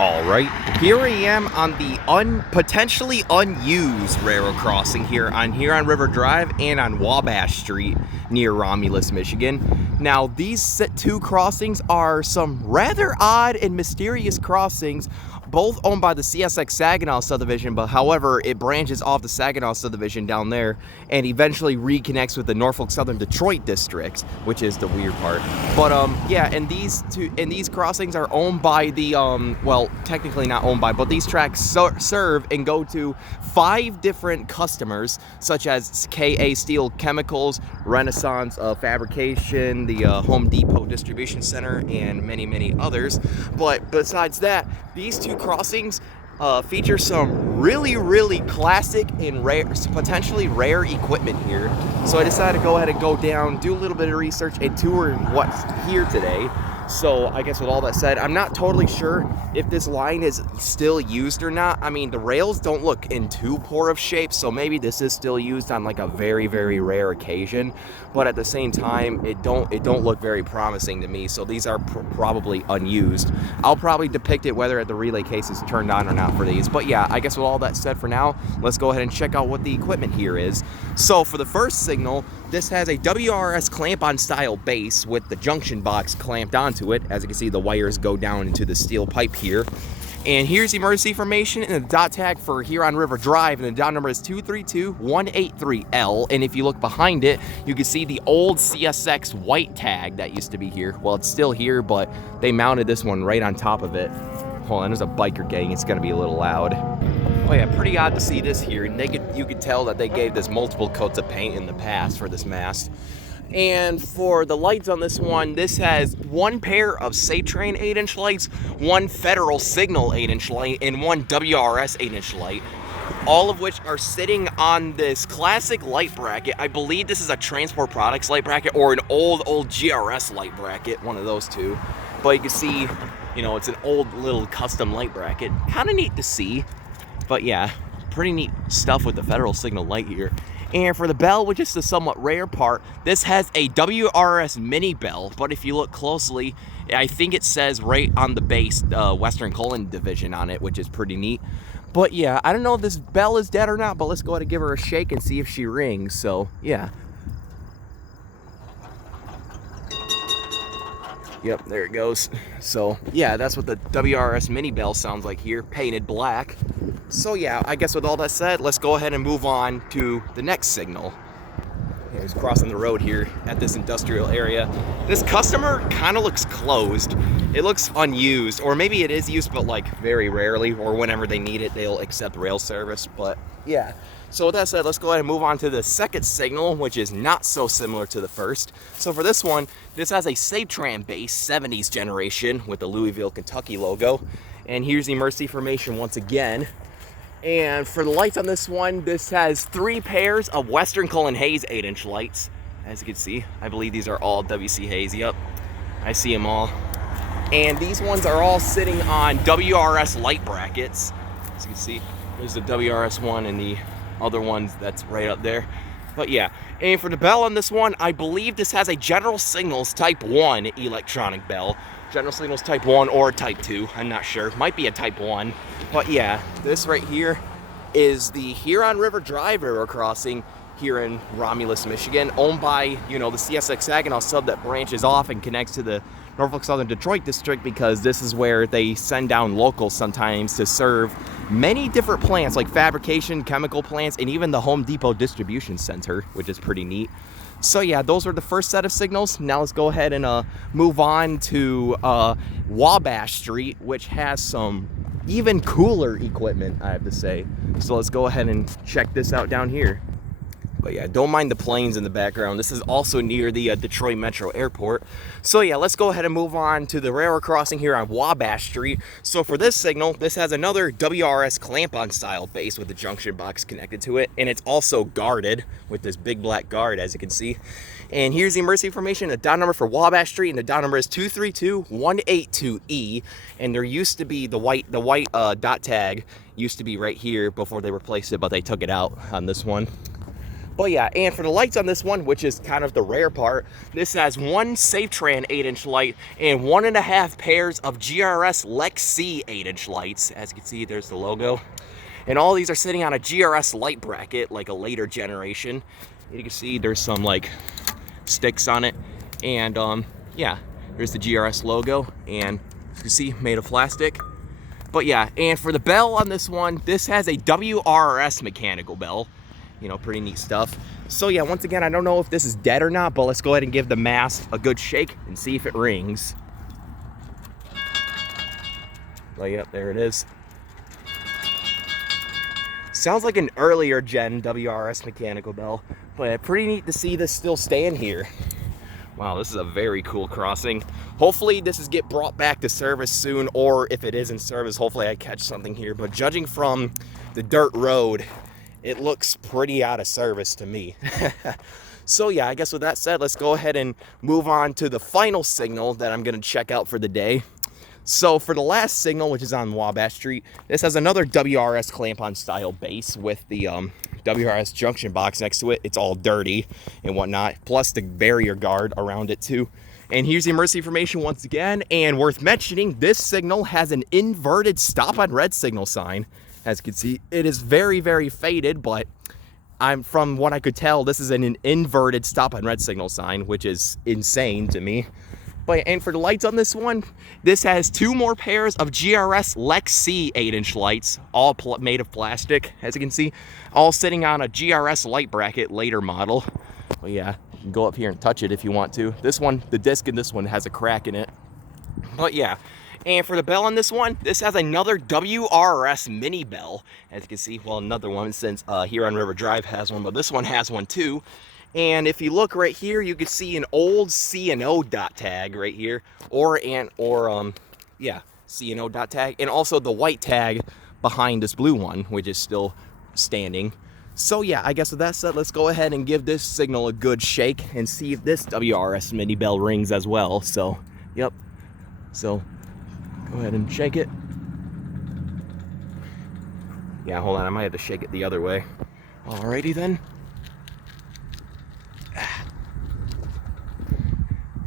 Alright, here I am on the potentially unused railroad crossing here on Huron River Drive and on Wabash Street near Romulus, Michigan. Now, these two crossings are some rather odd and mysterious crossings, both owned by the CSX Saginaw subdivision, but however, it branches off the Saginaw subdivision down there and eventually reconnects with the Norfolk Southern Detroit district, which is the weird part. But yeah, and these crossings are owned by the well, technically not owned by, but these tracks serve and go to 5 different customers, such as KA Steel Chemicals, Renaissance Fabrication, the Home Depot Distribution Center, and many others. But besides that, these two crossings feature some really classic and rare, potentially rare equipment here. So I decided to go ahead and go down, do a little bit of research, and tour what's here today. So I guess with all that said, I'm not totally sure if this line is still used or not. I mean, the rails don't look in too poor of shape, so maybe this is still used on like a very rare occasion. But at the same time, it don't look very promising to me. So these are probably unused. I'll probably depict it whether the relay case is turned on or not for these. But yeah, I guess with all that said for now, let's go ahead and check out what the equipment here is. So for the first signal, this has a WRRS clamp-on style base with the junction box clamped onto it. As you can see, the wires go down into the steel pipe here. And here's the emergency information and the dot tag for Huron River Drive, and the dot number is 232183L. And if you look behind it, you can see the old CSX white tag that used to be here. Well, it's still here, but they mounted this one right on top of it. Hold on, there's a biker gang. It's gonna be a little loud. Oh yeah, pretty odd to see this here. And you could tell that they gave this multiple coats of paint in the past for this mast. And for the lights on this one, this has 1 pair of Satrain 8-inch lights, 1 Federal Signal 8-inch light, and 1 WRS 8-inch light, all of which are sitting on this classic light bracket. I believe this is a Transport Products light bracket or an old GRS light bracket, one of those two. But you can see, you know, it's an old little custom light bracket. Kind of neat to see, but yeah, pretty neat stuff with the Federal Signal light here. And for the bell, which is the somewhat rare part, this has a WRRS Mini bell, but if you look closely, I think it says right on the base, Western Colon Division on it, which is pretty neat. But yeah, I don't know if this bell is dead or not, but let's go ahead and give her a shake and see if she rings. So yeah. Yep, there it goes. So yeah, that's what the WRS Mini bell sounds like here, painted black. So yeah, I guess with all that said, let's go ahead and move on to the next signal. He's crossing the road here at this industrial area. This customer kind of looks closed. It looks unused, or maybe it is used, but like very rarely, or whenever they need it, they'll accept rail service. But yeah, so with that said, let's go ahead and move on to the second signal, which is not so similar to the first. So for this one, this has a Satran base, 70s generation, with the Louisville, Kentucky logo. And here's the emergency information once again. And for the lights on this one, this has 3 pairs of Western Cullen Hayes 8-inch lights. As you can see, I believe these are all WC Hayes. Yep, I see them all. And these ones are all sitting on WRS light brackets. As you can see, there's the WRS one and the other ones that's right up there. But yeah, and for the bell on this one, I believe this has a General Signals Type 1 electronic bell. General Signals Type 1 or Type 2, I'm not sure. Might be a Type 1. But yeah, this right here is the Huron River Drive railroad crossing here in Romulus, Michigan, owned by, you know, the CSX Saginaw sub that branches off and connects to the Norfolk Southern Detroit district, because this is where they send down locals sometimes to serve many different plants like fabrication, chemical plants, and even the Home Depot distribution center, which is pretty neat. So yeah, those were the first set of signals. Now let's go ahead and move on to Wabash Street, which has some even cooler equipment, I have to say. So let's go ahead and check this out down here. But yeah, don't mind the planes in the background. This is also near the Detroit Metro Airport. So yeah, let's go ahead and move on to the railroad crossing here on Wabash Street. So for this signal, this has another WRS clamp-on style base with the junction box connected to it. And it's also guarded with this big black guard, as you can see. And here's the emergency information. The dot number for Wabash Street, and the dot number is 232182E. And there used to be the white dot tag used to be right here before they replaced it, but they took it out on this one. But yeah, and for the lights on this one, which is kind of the rare part, this has one SafeTran 8-inch light and 1.5 pairs of GRS LEX-C 8-inch lights. As you can see, there's the logo. And all these are sitting on a GRS light bracket, like a later generation. And you can see there's some like sticks on it. And yeah, there's the GRS logo, and as you can see, made of plastic. But yeah, and for the bell on this one, this has a WRRS mechanical bell. You know, pretty neat stuff. So yeah, once again, I don't know if this is dead or not, but let's go ahead and give the mast a good shake and see if it rings. Oh, yep, there it is. Sounds like an earlier gen WRS mechanical bell, but pretty neat to see this still stand here. Wow, this is a very cool crossing. Hopefully this is get brought back to service soon, or if it is in service, hopefully I catch something here. But judging from the dirt road, it looks pretty out of service to me. So yeah, I guess with that said, let's go ahead and move on to the final signal that I'm gonna check out for the day. So for the last signal, which is on Wabash Street, this has another WRS clamp-on style base with the WRS junction box next to it. It's all dirty and whatnot, plus the barrier guard around it too. And here's the emergency information once again, and worth mentioning, this signal has an inverted stop on red signal sign. As you can see, it is very, very faded, but from what I could tell, this is an inverted stop on red signal sign, which is insane to me. But and for the lights on this one, this has 2 more pairs of GRS LEX-C 8-inch lights, all made of plastic, as you can see, all sitting on a GRS light bracket later model. Well, yeah, you can go up here and touch it if you want to. This one, the disc in this one has a crack in it. But yeah, and for the bell on this one, this has another WRRS Mini bell, as you can see. Well, another one since Huron River Drive has one, but this one has one too. And if you look right here, you can see an old C&O dot tag right here, yeah, C&O dot tag, and also the white tag behind this blue one, which is still standing. So yeah, I guess with that said, let's go ahead and give this signal a good shake and see if this WRS Mini bell rings as well. So, yep. So, go ahead and shake it. Yeah, hold on, I might have to shake it the other way. Alrighty then.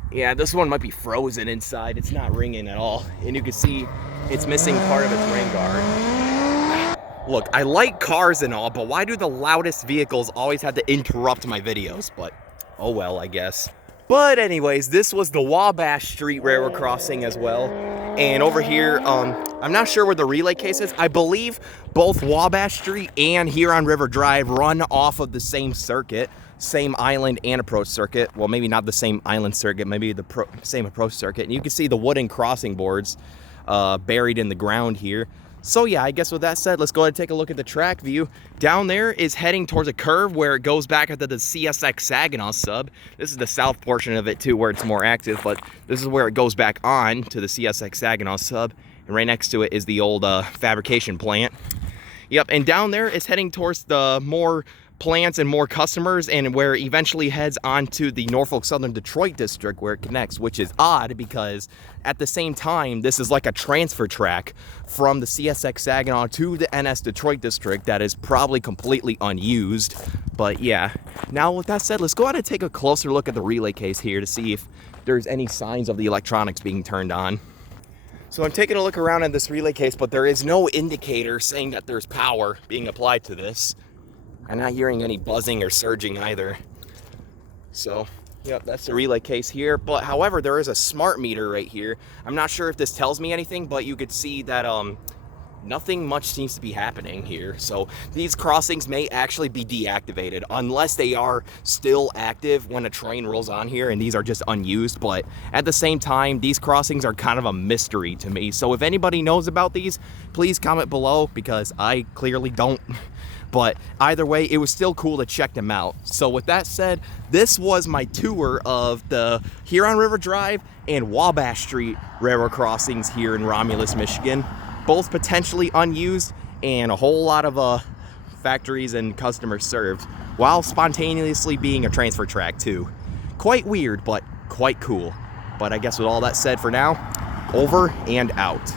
Yeah, this one might be frozen inside. It's not ringing at all. And you can see it's missing part of its rain guard. Look, I like cars and all, but why do the loudest vehicles always have to interrupt my videos? But, oh well, I guess. But anyways, this was the Wabash Street railroad crossing as well. And over here, I'm not sure where the relay case is. I believe both Wabash Street and Huron River Drive run off of the same circuit. Same island and approach circuit. Well, maybe not the same island circuit, maybe the same approach circuit. And you can see the wooden crossing boards buried in the ground here. So yeah, I guess with that said, let's go ahead and take a look at the track view. Down there is heading towards a curve where it goes back into the CSX Saginaw sub. This is the south portion of it too, where it's more active, but this is where it goes back on to the CSX Saginaw sub. And right next to it is the old fabrication plant. Yep, and down there is heading towards the more plants and more customers, and where it eventually heads onto the Norfolk Southern Detroit district where it connects, which is odd because at the same time this is like a transfer track from the CSX Saginaw to the NS Detroit district that is probably completely unused. But yeah, now with that said, let's go ahead and take a closer look at the relay case here to see if there's any signs of the electronics being turned on. So I'm taking a look around at this relay case, but there is no indicator saying that there's power being applied to this. I'm not hearing any buzzing or surging either. So, yep, that's the relay case here. But however, there is a smart meter right here. I'm not sure if this tells me anything, but you could see that nothing much seems to be happening here. So these crossings may actually be deactivated unless they are still active when a train rolls on here, and these are just unused. But at the same time, these crossings are kind of a mystery to me. So if anybody knows about these, please comment below, because I clearly don't. But either way, it was still cool to check them out. So with that said, this was my tour of the Huron River Drive and Wabash Street railroad crossings here in Romulus, Michigan. Both potentially unused, and a whole lot of factories and customers served, while spontaneously being a transfer track too. Quite weird, but quite cool. But I guess with all that said for now, over and out.